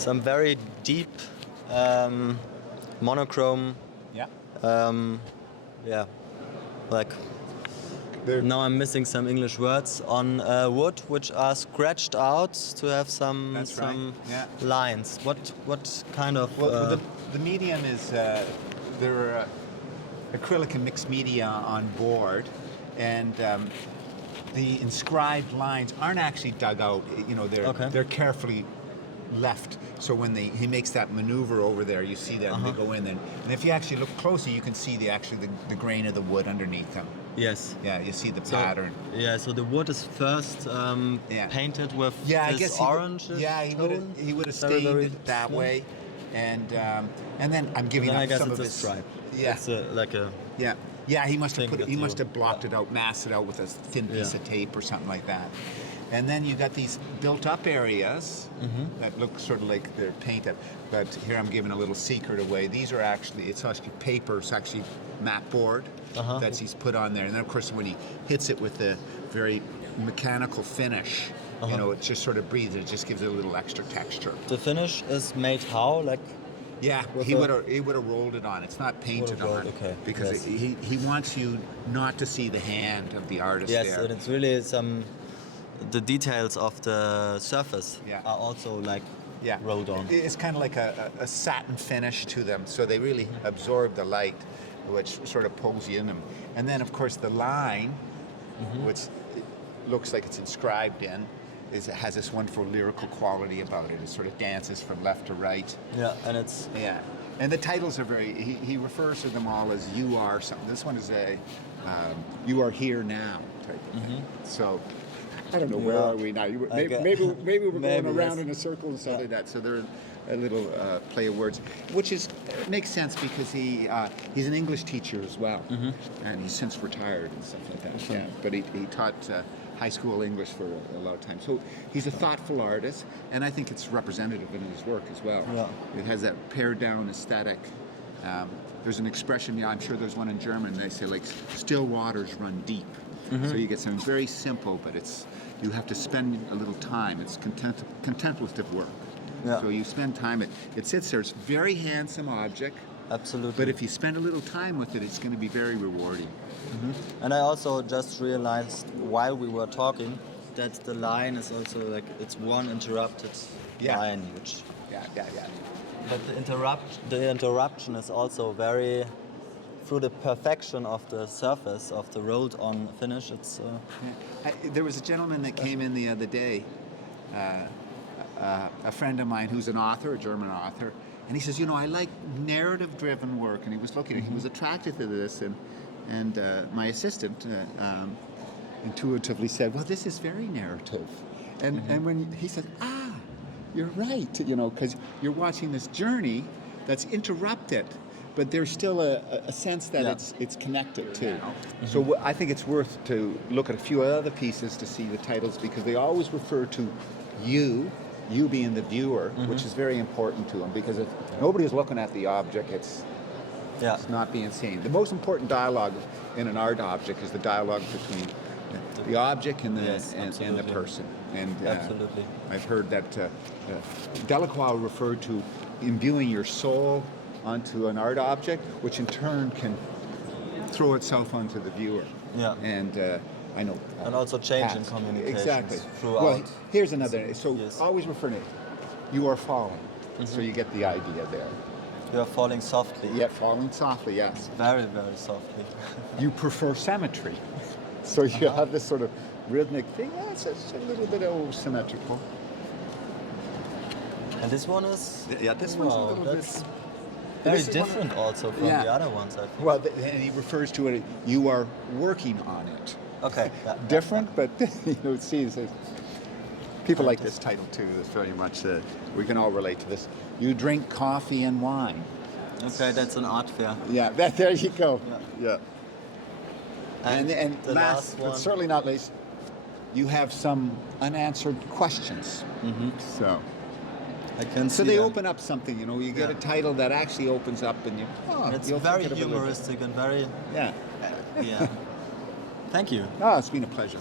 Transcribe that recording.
some very deep monochrome. Yeah. Yeah, like There- now I'm missing some English words on wood, which are scratched out to have some That's right, yeah. lines. What kind of? Well, the medium is there are acrylic and mixed media on board, and the inscribed lines aren't actually dug out. You know, they're carefully left. So when he makes that maneuver over there, you see them they go in, and if you actually look closer, you can see the grain of the wood underneath them. Yes. Yeah, you see the pattern. Yeah, so the wood is first painted with this orange. He would have stained it that way, and then I'm giving up some of his stripe. Yeah, it's like a he must have blocked it out, masked it out with a thin piece of tape or something like that. And then you got these built-up areas that look sort of like they're painted. But here I'm giving a little secret away. These are it's actually paper. It's actually mat board that he's put on there. And then, of course, when he hits it with the very mechanical finish, you know, it just sort of breathes. It just gives it a little extra texture. The finish is made how? Like? Yeah, he would have rolled it on. It's not painted on, because he wants you not to see the hand of the artist there. Yes, and it's really the details of the surface are also like rolled on. It's kind of like a satin finish to them, so they really absorb the light, which sort of pulls you in them. And then, of course, the line, which looks like it's inscribed in, has this wonderful lyrical quality about it. It sort of dances from left to right. Yeah, and it's... Yeah, and the titles are he refers to them all as "you are" something. This one is "you are here now" type of thing. So, I don't know, where are we now? Maybe we're going around in a circle and stuff like that. So they're a little play of words, which makes sense because he's an English teacher as well, and he's since retired and stuff like that. Yeah, but he taught high school English for a lot of time. So he's a thoughtful artist, and I think it's representative in his work as well. Yeah. It has that pared down aesthetic. There's an expression, I'm sure there's one in German, they say like still waters run deep. So you get something very simple, but you have to spend a little time. It's contemplative work. Yeah. So you spend time, it sits there, it's a very handsome object. Absolutely. But if you spend a little time with it, it's going to be very rewarding. And I also just realized while we were talking that the line is also like, it's one interrupted line, which... Yeah. But the interruption is also very... Through the perfection of the surface, of the rolled-on finish, it's... There was a gentleman that came in the other day, a friend of mine who's an author, a German author, and he says, you know, I like narrative-driven work, and he was looking, he was attracted to this, and my assistant intuitively said, well, this is very narrative. And when he said, you're right, you know, because you're watching this journey that's interrupted, but there's still a sense that it's connected too. So I think it's worth to look at a few other pieces to see the titles, because they always refer to you being the viewer, which is very important to them, because if nobody's looking at the object, it's not being seen. The most important dialogue in an art object is the dialogue between the object and the person. And absolutely. I've heard that Delacroix referred to imbuing your soul onto an art object, which in turn can throw itself onto the viewer. Yeah. And I know. And also change in communication. Exactly. Throughout. Well, here's another. So always refer to it. You are falling. So you get the idea there. You are falling softly. Yeah, falling softly, yes. Very, very softly. You prefer symmetry. So you have this sort of rhythmic thing. Yeah, it's a little bit symmetrical. And this one is? Yeah, this one's a little bit... Very different also from the other ones, I think. Well, and he refers to it, you are working on it. Okay. Different, but you know, see, people like this title too. That's very much, we can all relate to this. You drink coffee and wine. Okay, that's an art fair. Yeah, there you go. Yeah. And last, one, but certainly not least, you have some unanswered questions. So they open up something, you know, you get a title that actually opens up, and it's very humoristic and very... Yeah. Thank you. Oh, it's been a pleasure.